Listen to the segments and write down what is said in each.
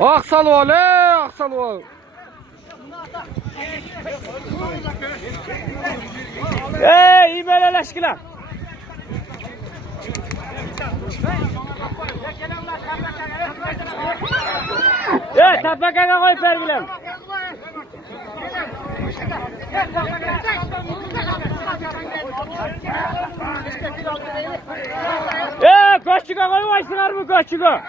Aksalval, Aksalval. İyi böyle leşkiler. Tapakaga koyup vergilerim. Koşçuğa koyuvaysınlar mı koşçuğa?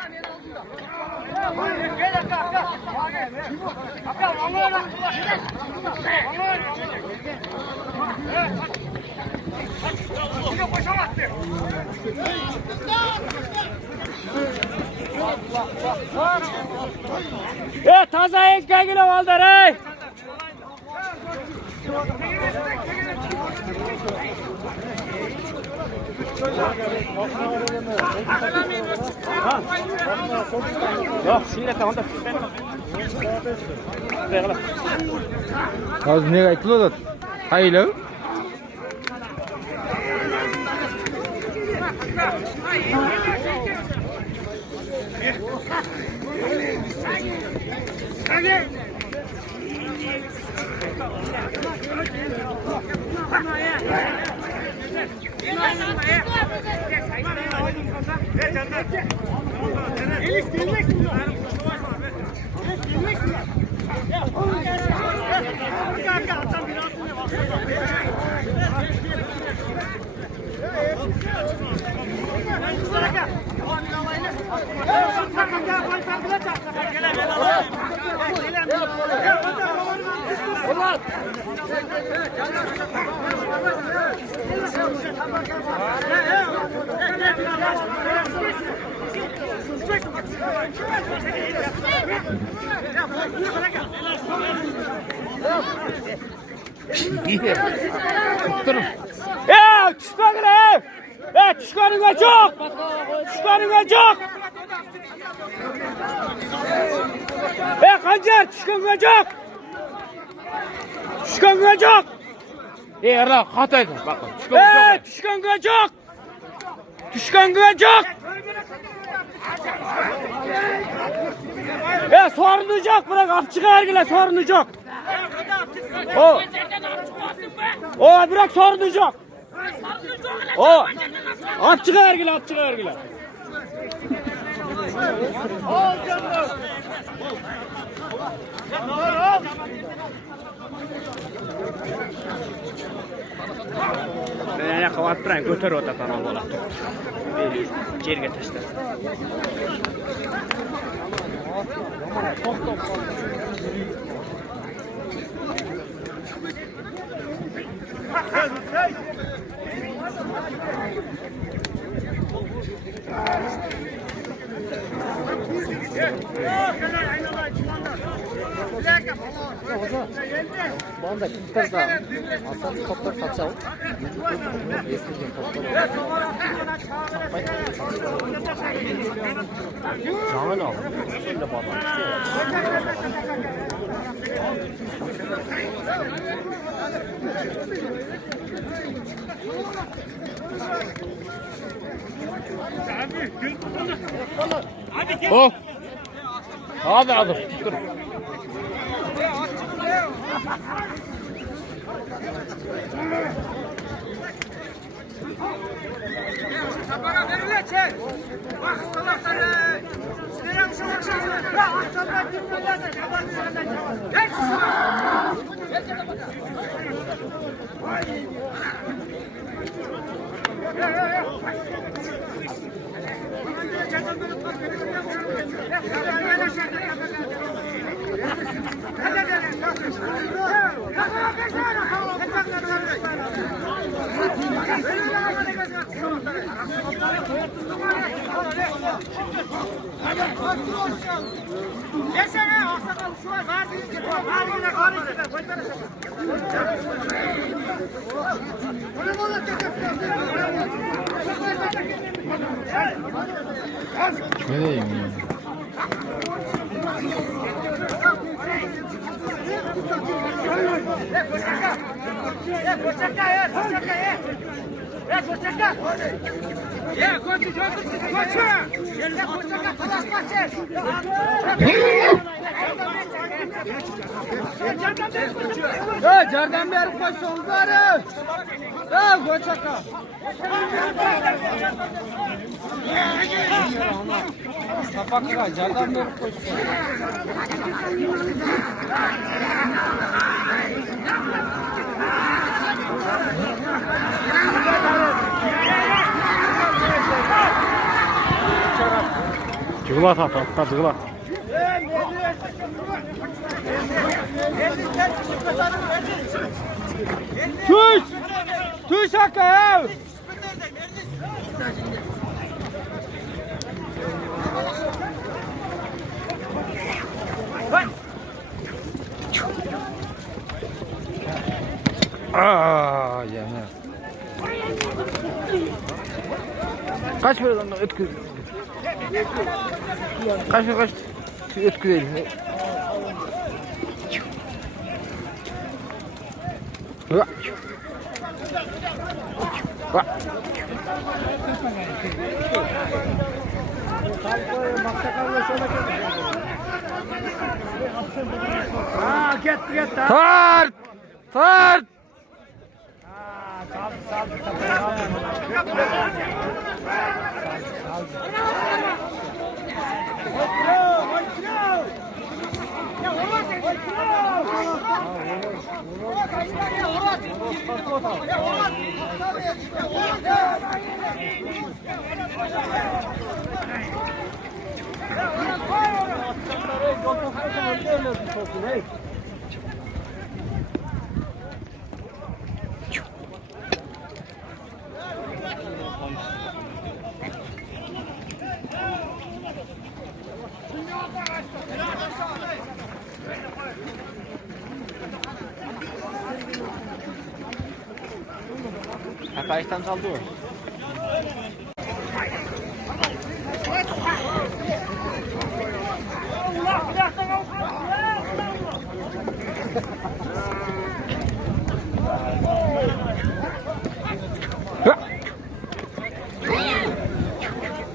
Taza ekka gülü valdır ey. Yok, şöyle tamam da. Hozir nega aytiladi? Haylo. Tüşkanıga çok! Tüşkanıga çok! Kancar tüşkanıga çok! Tüşkanıga çok! Erla hataydı bakın. Tüşkanıga çok! Tüşkanıga çok! Sorunacak bırak apçık ergile sorunacak. O bırak sorunacak. O apçık ergile apçık ergile. Ben yana kavat bırak götür o tatanı bola. Cerge taşlar. Banda kırklarda asal toplar saçalım. Canın al. Şimdi baba. Oh. Hadi adım. Dur. Sabara verirler çek. Bak salakları. Sizlere bir şey olacak. Ya akşamlar dinlerler de sabah dinlerler. Geç. Geçene asakal şu an var diye var yine karıştı. Nereye iniyor? Ya koçu koçu. Yerine koçaka palasmaçı. Ya jardan beri koşsun zarı. Ya koçaka. Kapakla jardan beri koşsun. Cıgılat at, atla cıgılat. Tuş! Tuş hakka ya! Aaa yani. Kaç ver lan ötkü? Kaç ötkü değil. Vah. Vah. Tart! Tart! Kayıştan çaldı o.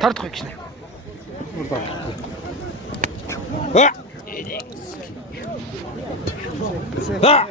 Tart koy içine. Burada. Ha! Ha!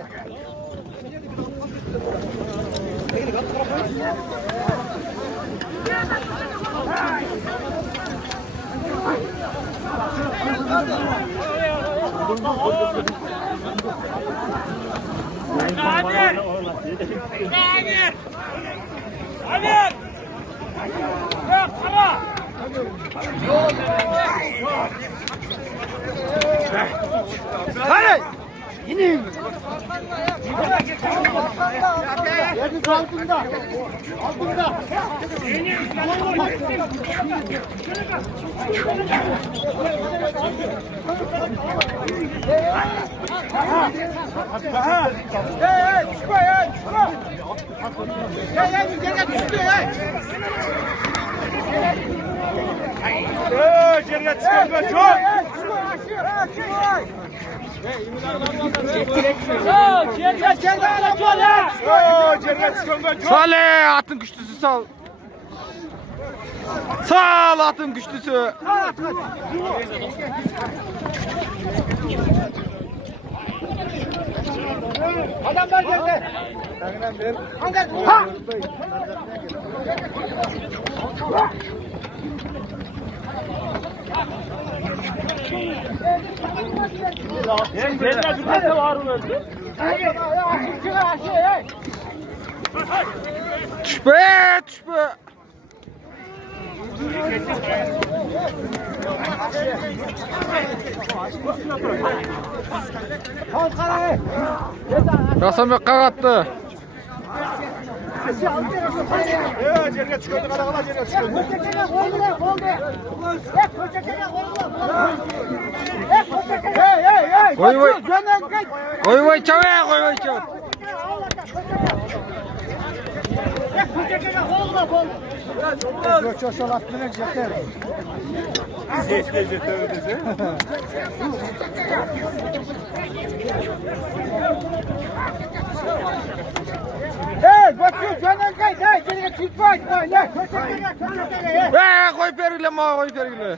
Hadi! İnin! Yeriniz altında! Altında! Hey, çıkma ya, çıkma. Hey, gel düştü hey. Yerine çıkma çok! Salih atın güçlüsü sal. Sal atın güçlüsü. Adamlar geldi. Ha! Düş be, düş be. Rasam yok kagattı. Koy koy. Koy koy çavaya koy koy çav. Hey, Koçu canın kay. Ne? Seni çıkmaz. Ne? Koy pergile ma koy pergile.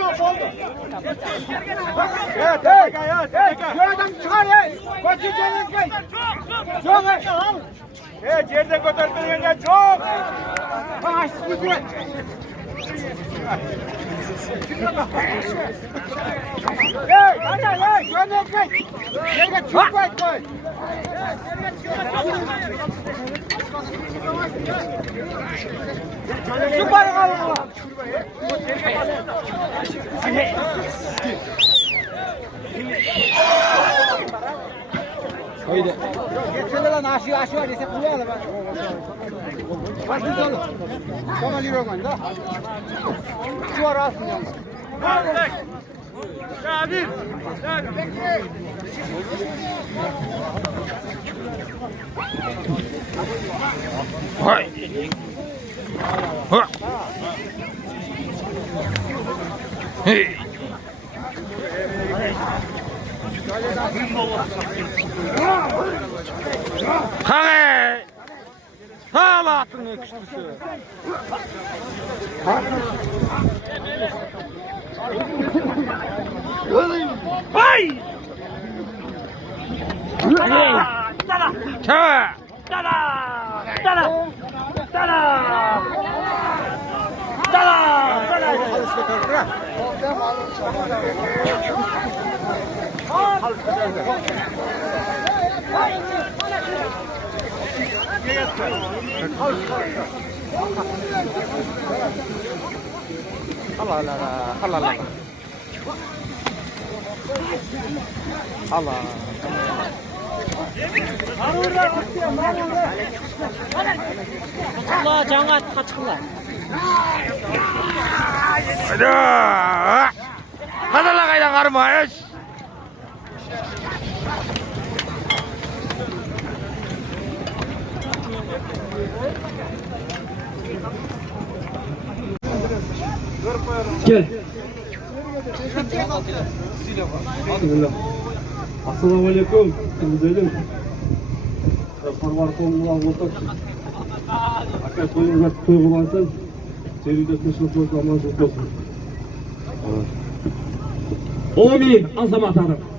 Koçu oldu. Evet. Yoldan çıkar ya. Koçu canın kay. Çok. Evet yerde götürdüğünde çok. Bak sıkıyor. Hadi canın kay. Nereye çıkmaz koy. Süper kalın. Haydi. Geçsene lan aşağı dese kuyalım. Bak bir dolu. Kama liroman da. Şu arasın yani. Hay. Ha. Hey. Hay. Hala atın güçlüsü. Hay. Çava. Allah jangat kaçkılar. Haydi. Hazırla kaydan karma iş. Gel. Assalamu alaikum. Güzelim. Farvar konulu avlatak. Fakat böyle tuygulansın. Seride teşekkür ederim. Amin. Azamat Hanım.